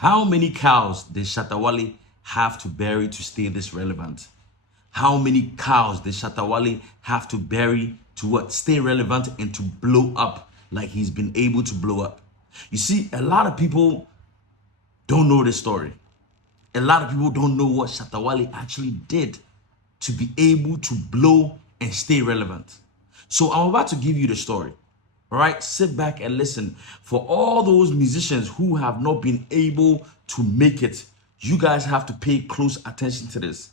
How many cows did Shatta Wale have to bury to stay this relevant? How many cows did Shatta Wale have to bury to what? Stay relevant and to blow up like he's been able to blow up? You see, a lot of people don't know this story. A lot of people don't know what Shatta Wale actually did to be able to blow and stay relevant. So I'm about to give you the story. All right, sit back and listen. For all those musicians who have not been able to make it, you guys have to pay close attention to this.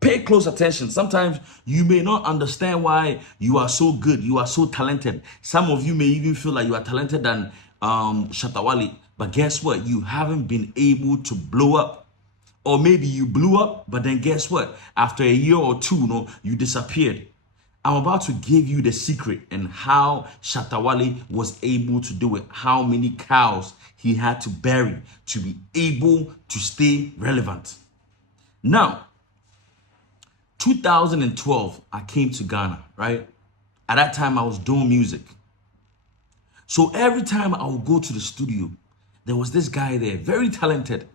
Pay close attention. Sometimes you may not understand why you are so good, you are so talented. Some of you may even feel like you are talented than Shatta Wale, but guess what? You haven't been able to blow up. Or maybe you blew up, but then guess what? After a year or two, you disappeared. I'm about to give you the secret and how Shatta Wale was able to do it. How many cows he had to bury to be able to stay relevant. Now, 2012, I came to Ghana, right? At that time, I was doing music. So every time I would go to the studio, there was this guy there, very talented.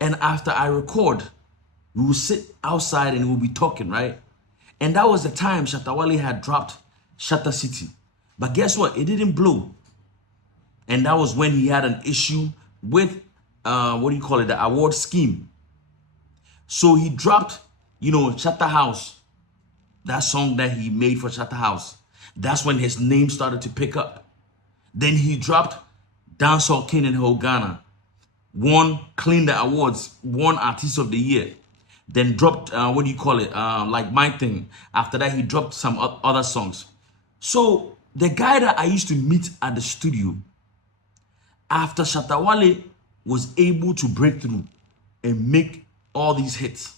And after I record, we would sit outside and we'll be talking, right? And that was the time Shatta Wale had dropped Shatta City. But guess what? It didn't blow. And that was when he had an issue with, the award scheme. So he dropped, Shatta House, that song that he made for Shatta House. That's when his name started to pick up. Then he dropped Dancehall King in whole Ghana. Cleaned the awards, won Artist of the Year. Then dropped, like My Thing. After that, he dropped some other songs. So the guy that I used to meet at the studio, after Shatta Wale was able to break through and make all these hits,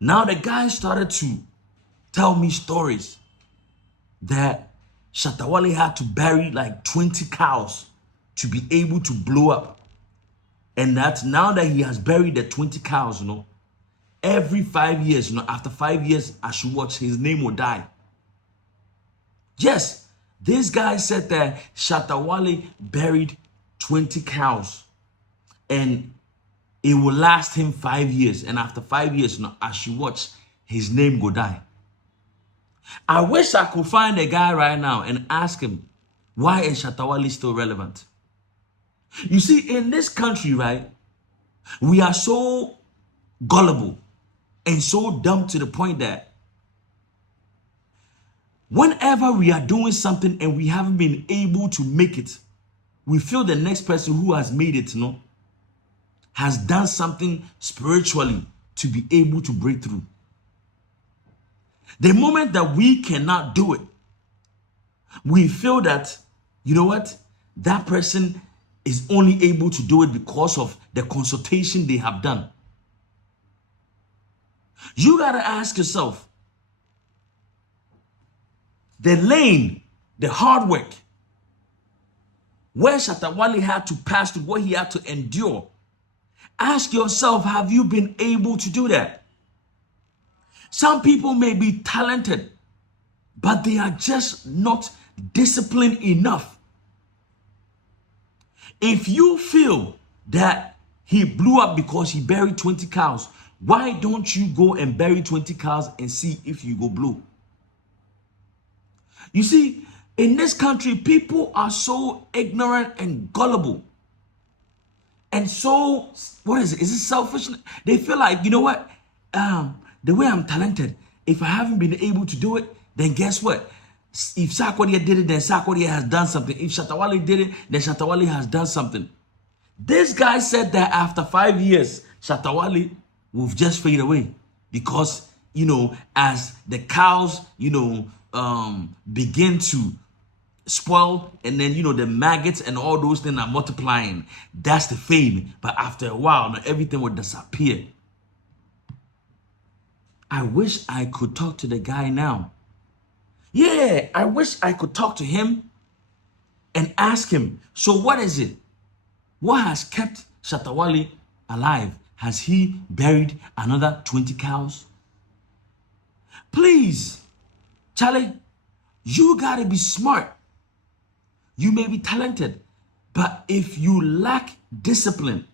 now the guy started to tell me stories that Shatta Wale had to bury like 20 cows to be able to blow up. And that now that he has buried the 20 cows, every 5 years, after 5 years, I should watch, his name will die. Yes, this guy said that Shatta Wale buried 20 cows and it will last him 5 years. And after 5 years, I should watch, his name go die. I wish I could find a guy right now and ask him, why is Shatta Wale still relevant? You see, in this country, right, we are so gullible and so dumb to the point that whenever we are doing something and we haven't been able to make it, we feel the next person who has made it, has done something spiritually to be able to break through. The moment that we cannot do it, we feel that, that person is only able to do it because of the consultation they have done. You got to ask yourself, the lane, the hard work, where Shatta Wale had to pass through, what he had to endure. Ask yourself, have you been able to do that? Some people may be talented, but they are just not disciplined enough. If you feel that he blew up because he buried 20 cows, why don't you go and bury 20 cows and see if you go blow? You see, in this country, people are so ignorant and gullible. And so, what is it? Is it selfish? They feel like, the way I'm talented, if I haven't been able to do it, then guess what? If Sarkodie did it, then Sarkodie has done something. If Shatta Wale did it, then Shatta Wale has done something. This guy said that after 5 years, Shatta Wale will just fade away because, as the cows, begin to spoil and then, the maggots and all those things are multiplying. That's the fame. But after a while, everything will disappear. I wish I could talk to the guy now. Yeah, I wish I could talk to him and ask him, so what is it? What has kept Shatta Wale alive? Has he buried another 20 cows? Please, Charlie, you gotta be smart. You may be talented, But if you lack discipline,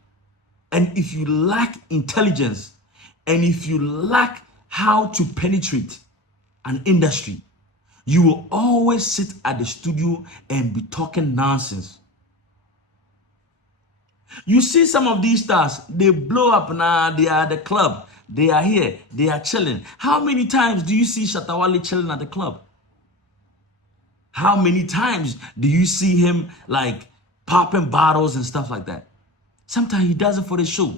and if you lack intelligence, and if you lack how to penetrate an industry, you will always sit at the studio and be talking nonsense. You see some of these stars, they blow up now, they are at the club, they are here, they are chilling. How many times do you see Shatta Wale chilling at the club? How many times do you see him like popping bottles and stuff like that? Sometimes he does it for the show.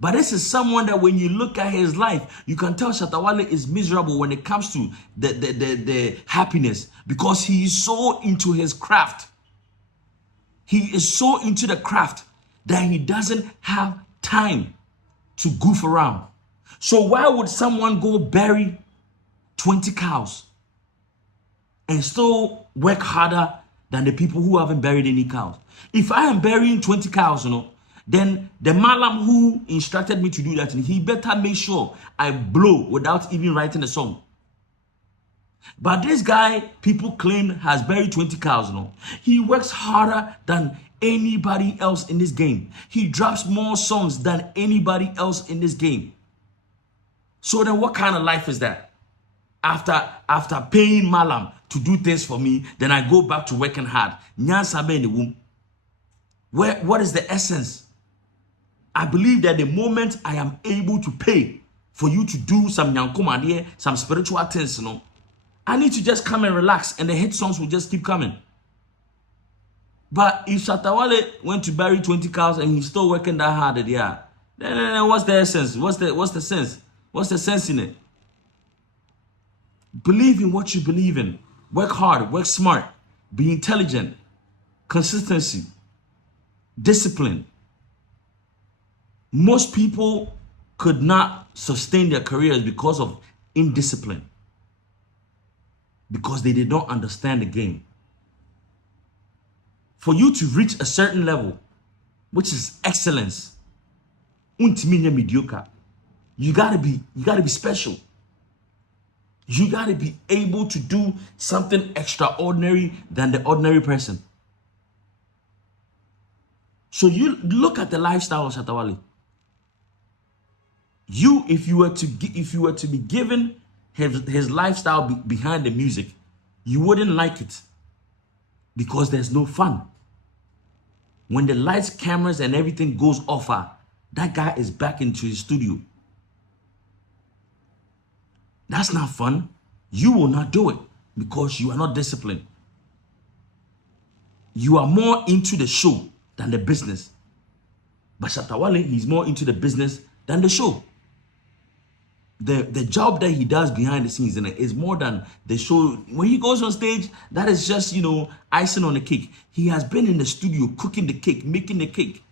But this is someone that when you look at his life, you can tell Shatta Wale is miserable when it comes to the happiness, because he is so into his craft. He is so into the craft that he doesn't have time to goof around. So why would someone go bury 20 cows and still work harder than the people who haven't buried any cows? If I am burying 20 cows, then the malam who instructed me to do that, he better make sure I blow without even writing a song. But this guy, people claim, has buried 20 cows. He works harder than anybody else in this game. He drops more songs than anybody else in this game. So then what kind of life is that? After paying malam to do things for me, then I go back to working hard. What is the essence? I believe that the moment I am able to pay for you to do some nyankomade, some spiritual things, I need to just come and relax, and the hit songs will just keep coming. But if Shatta Wale went to bury 20 cows and he's still working that hard, then what's the essence? What's the sense? What's the sense in it? Believe in what you believe in. Work hard, work smart, be intelligent, consistency, discipline. Most people could not sustain their careers because of indiscipline, because they did not understand the game. For you to reach a certain level, which is excellence, mediocre, you gotta be special. You gotta be able to do something extraordinary than the ordinary person. So you look at the lifestyle of Shatta Wale. If you were to be given his lifestyle behind the music, you wouldn't like it, because there's no fun. When the lights, cameras, and everything goes off, that guy is back into his studio. That's not fun. You will not do it because you are not disciplined. You are more into the show than the business. But Shatta Wale, he's more into the business than the show. The job that he does behind the scenes is more than the show. When he goes on stage, that is just, icing on the cake. He has been in the studio cooking the cake, making the cake.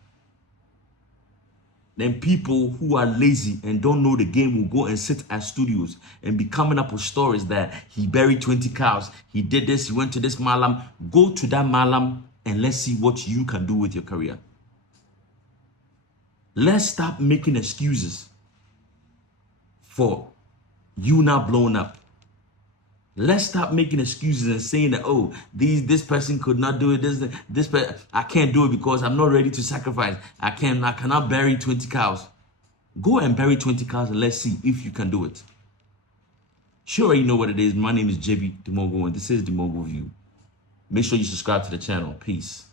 Then people who are lazy and don't know the game will go and sit at studios and be coming up with stories that he buried 20 cows, he did this, he went to this malam. Go to that malam and let's see what you can do with your career. Let's stop making excuses for you not blowing up. Let's stop making excuses and saying that, oh, this person could not do it. This I can't do it because I'm not ready to sacrifice. I cannot bury 20 cows. Go and bury 20 cows and let's see if you can do it. Sure, you know what it is. My name is Jebi, the Mogul, and this is the Mogul View. Make sure you subscribe to the channel. Peace.